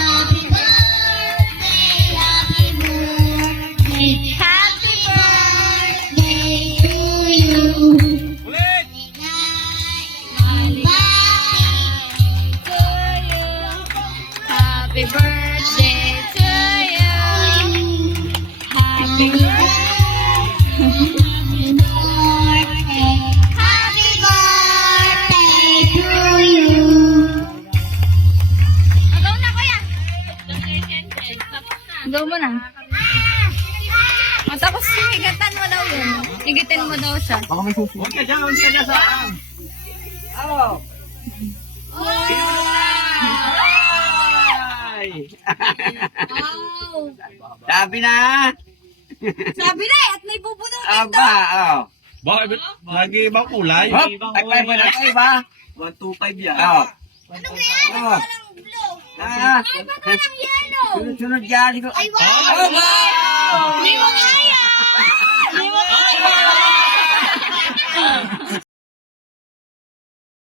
Happy birthday, happy birthday, happy birthday to you. Ulit! Happy birthday to you. Happy birthday. Happy birthday to you. Agaw na, kuya. Agaw mo na. O, tapos higatan mo daw yun. Higitin mo daw siya. Baka may susunod. Huwag ka dyan saan? Oh! Ay! Wow. Sabi na! Sabi na at may bubunutin Aba, oh. Bakit? Nag-iibang kulay? Hop! Ay, ba na kayo ba? 125 yan. Oh. Ano ba yan? Oh. Walang blue. Ah, Ay, ba't walang yellow? sunod-sunod yan. Ay, wow. Oh, wow!